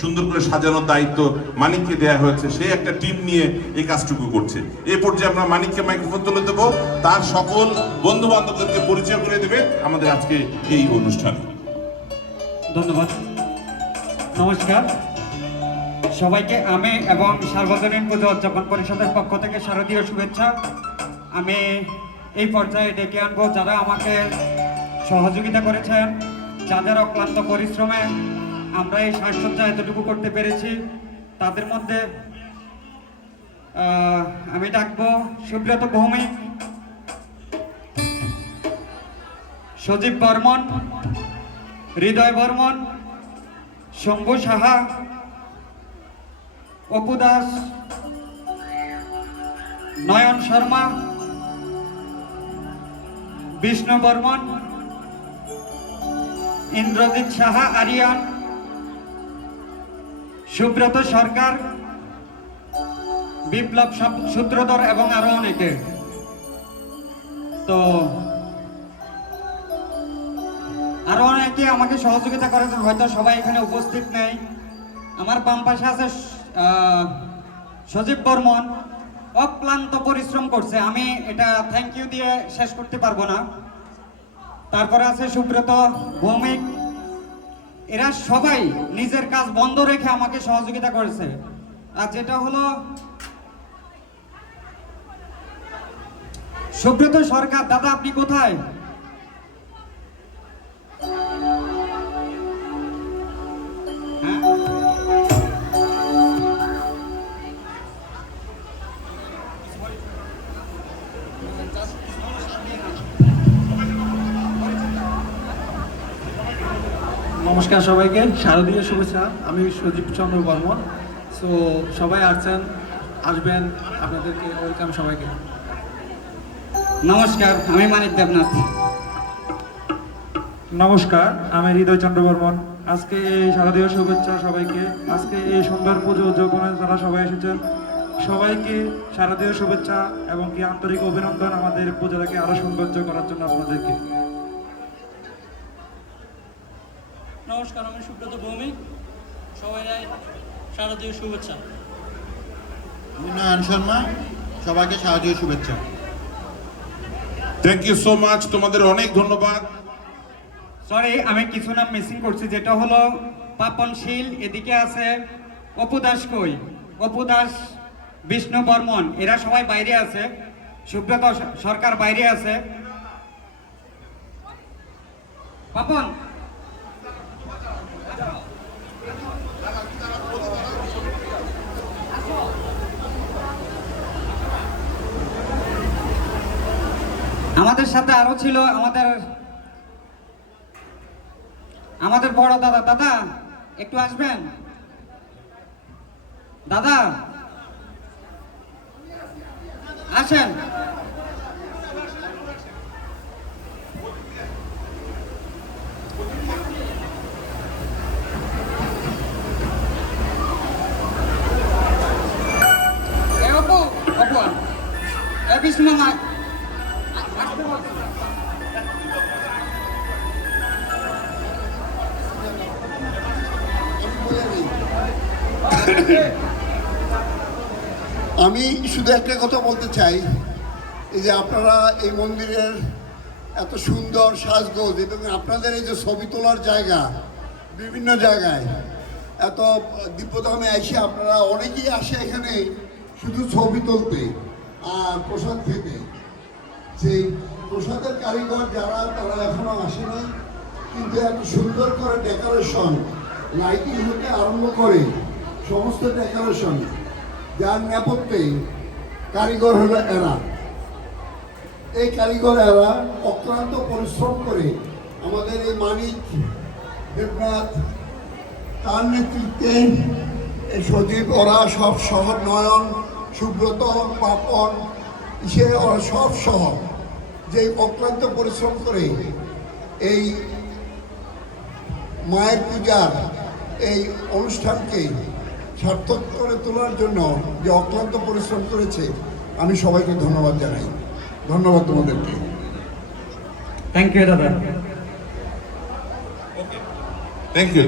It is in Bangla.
সুন্দর করে সাজানোর দায়িত্ব মানিককে দেয়া হয়েছে। সে একটা টিম নিয়ে এই কাজটুকু করছে। এই পর্যায়ে আমরা মানিককে মাইক্রোফোন তুলে দেবো। তার সকল বন্ধু বান্ধবদেরকে পরিচয় করে দেবে আমাদের আজকে এই অনুষ্ঠানে। ধন্যবাদ। নমস্কার। সবাইকে আমি এবং সার্বজনীন পুজো উদযাপন পরিষদের পক্ষ থেকে শারদীয় শুভেচ্ছা। আমি এই পর্যায়ে ডেকে আনব যারা আমাকে সহযোগিতা করেছেন, যাদের অক্লান্ত পরিশ্রমে আমরা এই সাজসজ্জা এতটুকু করতে পেরেছি। তাদের মধ্যে আমি ডাকবো সুব্রত ভৌমিক, সজীব বর্মন, হৃদয় বর্মন, শম্ভু সাহা, অপু দাস, নয়ন শর্মা, বিষ্ণু বর্মন, ইন্দ্রজিৎ সাহা, আরিয়ান সুব্রত সরকার, বিপ্লব সূত্রধর এবং আরও অনেকে। তো, আরও অনেকে আমাকে সহযোগিতা করেছেন, হয়তো সবাই এখানে উপস্থিত নেই। আমার বাম পাশে আছে সজীব বর্মন। অক্লান্ত পরিশ্রম করছে। আমি এটা থ্যাংক ইউ দিয়ে শেষ করতে পারব না। তারপরে আছে সুব্রত ভৌমিক। এরা সবাই নিজের কাজ বন্ধ রেখে আমাকে সহযোগিতা করেছে। আর যেটা হলো, সুব্রত সরকার, দাদা আপনি কোথায়? নমস্কার সবাইকে। শারদীয় শুভেচ্ছা। আমি সজীব চন্দ্র বর্মন। সো সবাই আসছেন আসবেন আপনাদেরকে ওয়েলকাম সবাইকে। নমস্কার আমি মানিক দেবনাথ। নমস্কার আমি হৃদয় চন্দ্র বর্মন। আজকে এই শারদীয় শুভেচ্ছা সবাইকে। আজকে এই সুন্দর পুজো উদযাপনে তারা সবাই এসেছেন। সবাইকে শারদীয় শুভেচ্ছা এবং কি আন্তরিক অভিনন্দন আমাদের পূজাটাকে আরও সৌন্দর্য করার জন্য আপনাদেরকে। নমস্কার আমি সুব্রত ভৌমিক। সবাই শারদীয় শুভেচ্ছা। নয়ন শর্মা সবাইকে শারদীয় শুভেচ্ছা। থ্যাংক ইউ সো মাচ তোমাদের অনেক ধন্যবাদ। সরি আমি কিছু নাম মিসিং করছি যেটা হলো পাপনশীল এদিকে আছে অপু দাস কই? অপু দাস বিষ্ণু বর্মন এরা সবাই বাইরে আছে। সুব্রত সরকার বাইরে আছে। পাপন আমাদের সাথে আরও ছিল আমাদের আমাদের বড় দাদা। দাদা, একটু আসবেন? দাদা, আসেন। বিষ্ণু মা আসতে বলছি। আমি শুধু একটা কথা বলতে চাই, এই যে আপনারা এই মন্দিরের এত সুন্দর সাজগোজ এবং আপনাদের এই যে ছবি তোলার জায়গা, বিভিন্ন জায়গায় এত দীপধামে এসে আপনারা অনেকেই আসে এখানে শুধু ছবি তুলতে আর প্রসাদ খেতে। সেই প্রসাদের কারিগর যারা, তারা এখনও আসে নাই কিন্তু এত সুন্দর করে ডেকোরেশন লাইটিং হতে আরম্ভ করে সমস্ত ডেকোরেশন যার নেপথ্যে কারিগর হলো এরা। এই কারিগর এরা অক্লান্ত পরিশ্রম করে আমাদের এই মানিক দেবনাথ তার নেতৃত্বে সজীব, ওরা সব শহর নয়ন, সুব্রত, পাপন, সে ওরা সব সহ যে অক্লান্ত পরিশ্রম করে এই মায়ের পূজার এই অনুষ্ঠানকে সার্থক করে তোলার জন্য যে অক্লান্ত পরিশ্রম করেছে আমি সবাইকে ধন্যবাদ জানাই। ধন্যবাদ তোমাদেরকে। থ্যাংক ইউ দাদা। Thank you